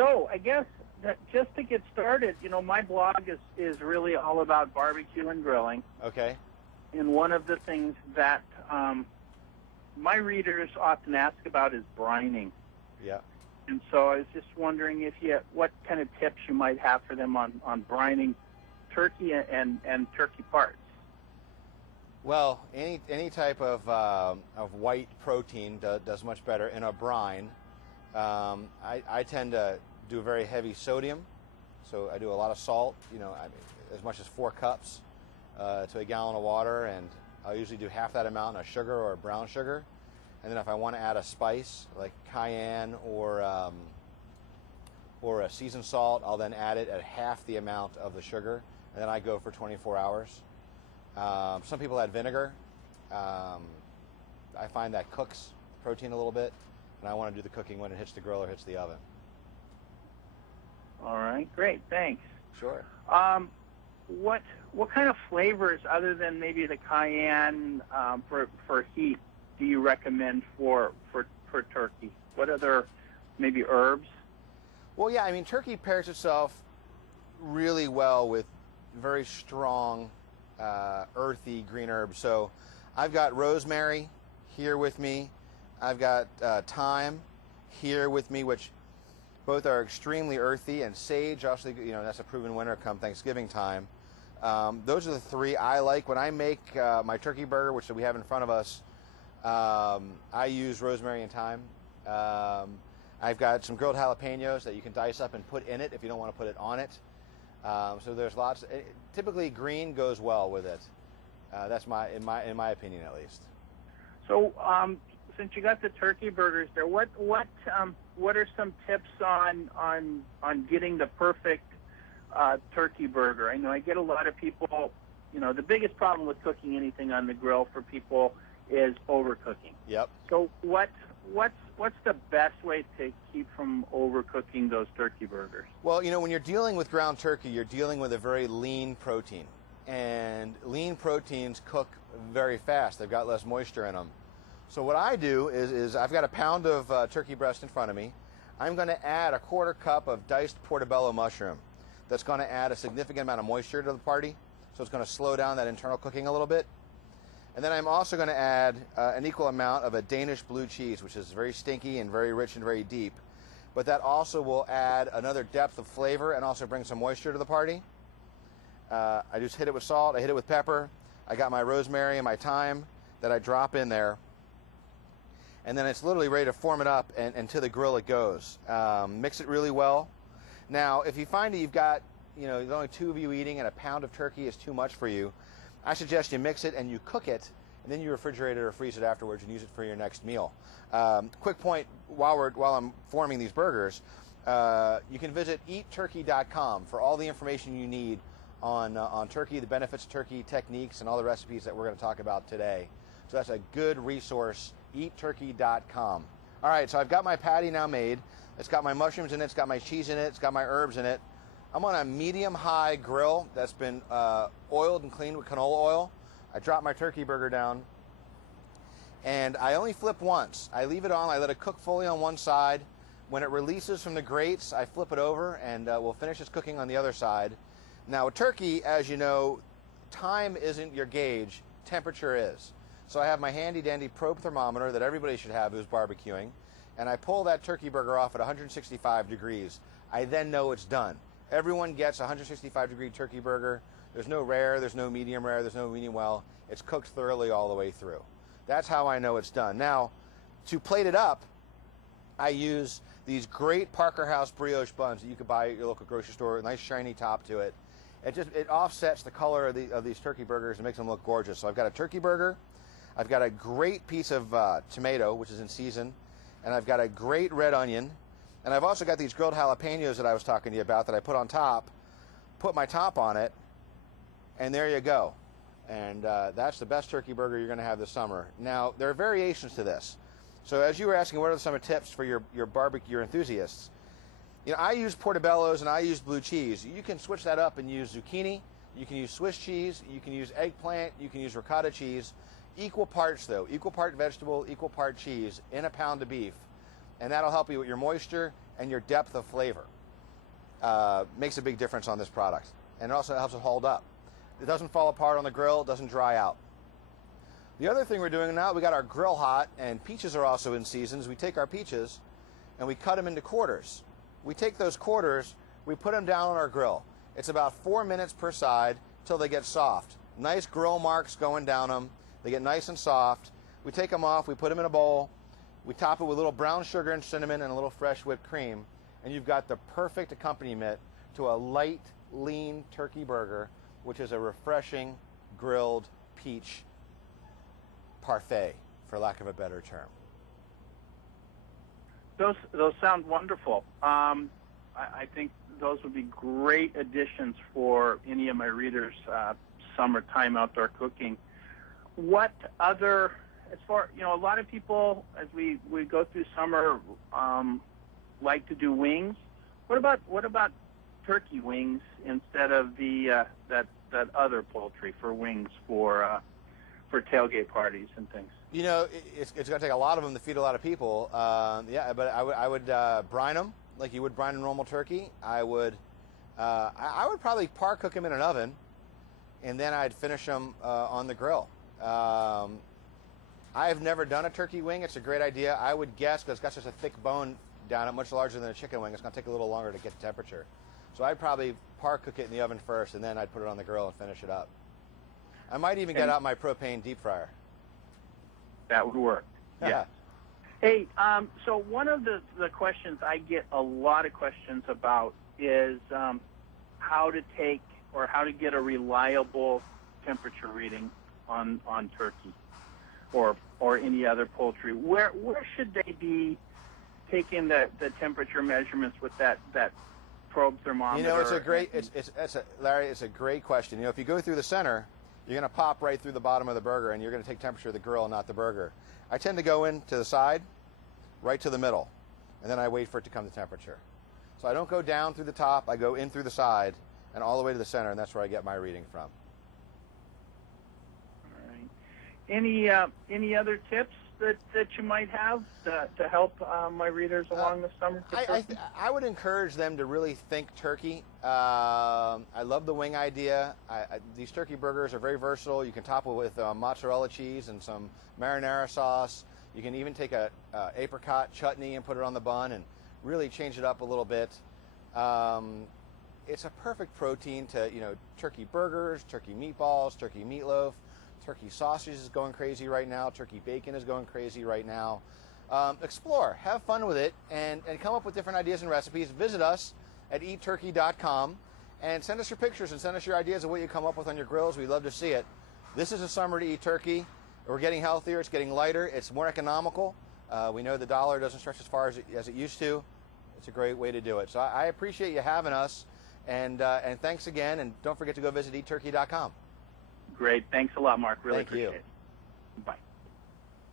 So I guess that just to get started, my blog is really all about barbecue and grilling. Okay. And one of the things that my readers often ask about is brining. Yeah. And so I was just wondering what kind of tips you might have for them on brining turkey and turkey parts. Well, any type of white protein does much better in a brine. I tend to do very heavy sodium, so I do a lot of salt. As much as 4 cups to a gallon of water, and I'll usually do half that amount of sugar or brown sugar. And then if I want to add a spice like cayenne or a seasoned salt, I'll then add it at half the amount of the sugar, and then I go for 24 hours. Some people add vinegar. I find that cooks protein a little bit, and I want to do the cooking when it hits the grill or hits the oven. All right, great, thanks. Sure. What kind of flavors other than maybe the cayenne for heat do you recommend for turkey? What other maybe herbs? Well, yeah, I mean, turkey pairs itself really well with very strong earthy green herbs. So I've got rosemary here with me. I've got thyme here with me, which both are extremely earthy, and sage, also, that's a proven winner come Thanksgiving time. Those are the 3 I like. When I make my turkey burger, which we have in front of us, I use rosemary and thyme. I've got some grilled jalapenos that you can dice up and put in it if you don't want to put it on it. So there's lots. Typically, green goes well with it. That's in my opinion, at least. So, since you got the turkey burgers there, what are some tips on getting the perfect turkey burger? I know I get a lot of people. The biggest problem with cooking anything on the grill for people is overcooking. Yep. So what's the best way to keep from overcooking those turkey burgers? Well, when you're dealing with ground turkey, you're dealing with a very lean protein, and lean proteins cook very fast. They've got less moisture in them. So what I do is I've got a pound of turkey breast in front of me. I'm going to add a 1/4 cup of diced portobello mushroom. That's going to add a significant amount of moisture to the party, so it's going to slow down that internal cooking a little bit. And then I'm also going to add an equal amount of a Danish blue cheese, which is very stinky and very rich and very deep. But that also will add another depth of flavor and also bring some moisture to the party. I just hit it with salt. I hit it with pepper. I got my rosemary and my thyme that I drop in there. And then it's literally ready to form it up, and to the grill it goes. Mix it really well. Now, if you find that you've got, there's only 2 of you eating and a pound of turkey is too much for you, I suggest you mix it and you cook it, and then you refrigerate it or freeze it afterwards and use it for your next meal. Quick point, while I'm forming these burgers, you can visit eatturkey.com for all the information you need on turkey, the benefits of turkey, techniques, and all the recipes that we're going to talk about today. So that's a good resource, eatturkey.com. All right, so I've got my patty now made. It's got my mushrooms in it, it's got my cheese in it, it's got my herbs in it. I'm on a medium-high grill that's been oiled and cleaned with canola oil. I drop my turkey burger down, and I only flip once. I leave it on, I let it cook fully on one side. When it releases from the grates, I flip it over, and we'll finish its cooking on the other side. Now, with turkey, as you know, time isn't your gauge, temperature is. So I have my handy-dandy probe thermometer that everybody should have who's barbecuing, and I pull that turkey burger off at 165 degrees. I then know it's done. Everyone gets a 165-degree turkey burger. There's no rare, there's no medium rare, there's no medium well. It's cooked thoroughly all the way through. That's how I know it's done. Now, to plate it up, I use these great Parker House brioche buns that you could buy at your local grocery store, a nice shiny top to it. It offsets the color of these turkey burgers and makes them look gorgeous. So I've got a turkey burger, I've got a great piece of tomato, which is in season, and I've got a great red onion. And I've also got these grilled jalapenos that I was talking to you about that I put on top, put my top on it, and there you go. And that's the best turkey burger you're going to have this summer. Now, there are variations to this. So as you were asking, what are some tips for your barbecue enthusiasts? I use portobellos and I use blue cheese. You can switch that up and use zucchini. You can use Swiss cheese. You can use eggplant. You can use ricotta cheese. Equal parts, though. Equal part vegetable, equal part cheese in a pound of beef. And that'll help you with your moisture and your depth of flavor makes a big difference on this product. And it also helps it hold up. It doesn't fall apart on the grill, it doesn't dry out. The other thing we're doing now, we got our grill hot, and peaches are also in seasons. We take our peaches and we cut them into quarters. We take those quarters, we put them down on our grill. It's about 4 minutes per side till they get soft. Nice grill marks going down them. They get nice and soft. We take them off, we put them in a bowl, we top it with a little brown sugar and cinnamon and a little fresh whipped cream, and you've got the perfect accompaniment to a light, lean turkey burger, which is a refreshing grilled peach parfait, for lack of a better term. Those sound wonderful. I think those would be great additions for any of my readers' summertime outdoor cooking. What other, as far, a lot of people, as we go through summer, like to do wings. What about turkey wings instead of the that other poultry for wings for tailgate parties and things? It's going to take a lot of them to feed a lot of people. Yeah, but I would brine them like you would brine a normal turkey. I would probably par cook them in an oven, and then I'd finish them on the grill. I've never done a turkey wing. It's a great idea. I would guess, because it's got such a thick bone down it, much larger than a chicken wing, it's going to take a little longer to get the temperature. So I'd probably par cook it in the oven first, and then I'd put it on the grill and finish it up. I might even get out my propane deep fryer. That would work. Yeah. Hey, so one of the questions I get a lot of questions about is how to get a reliable temperature reading on turkey or any other poultry. Where should they be taking the temperature measurements with that probe thermometer? Larry, it's a great question. If you go through the center, you're going to pop right through the bottom of the burger, and you're going to take temperature of the grill, not the burger. I tend to go in to the side, right to the middle, and then I wait for it to come to temperature. So I don't go down through the top, I go in through the side and all the way to the center, and that's where I get my reading from. All right. Any other tips that you might have to help my readers along the summer? I would encourage them to really think turkey. I love the wing idea. These turkey burgers are very versatile. You can top it with mozzarella cheese and some marinara sauce. You can even take a apricot chutney and put it on the bun and really change it up a little bit. It's a perfect protein to turkey burgers, turkey meatballs, turkey meatloaf. Turkey sausage is going crazy right now. Turkey bacon is going crazy right now. Explore, have fun with it, and come up with different ideas and recipes. Visit us at eatturkey.com and send us your pictures and send us your ideas of what you come up with on your grills. We'd love to see it. This is a summer to eat turkey. We're getting healthier. It's getting lighter. It's more economical. We know the dollar doesn't stretch as far as it used to. It's a great way to do it. So I appreciate you having us, and thanks again. And don't forget to go visit eatturkey.com. Great. Thanks a lot, Mark. Really Thank you. appreciate it. Bye.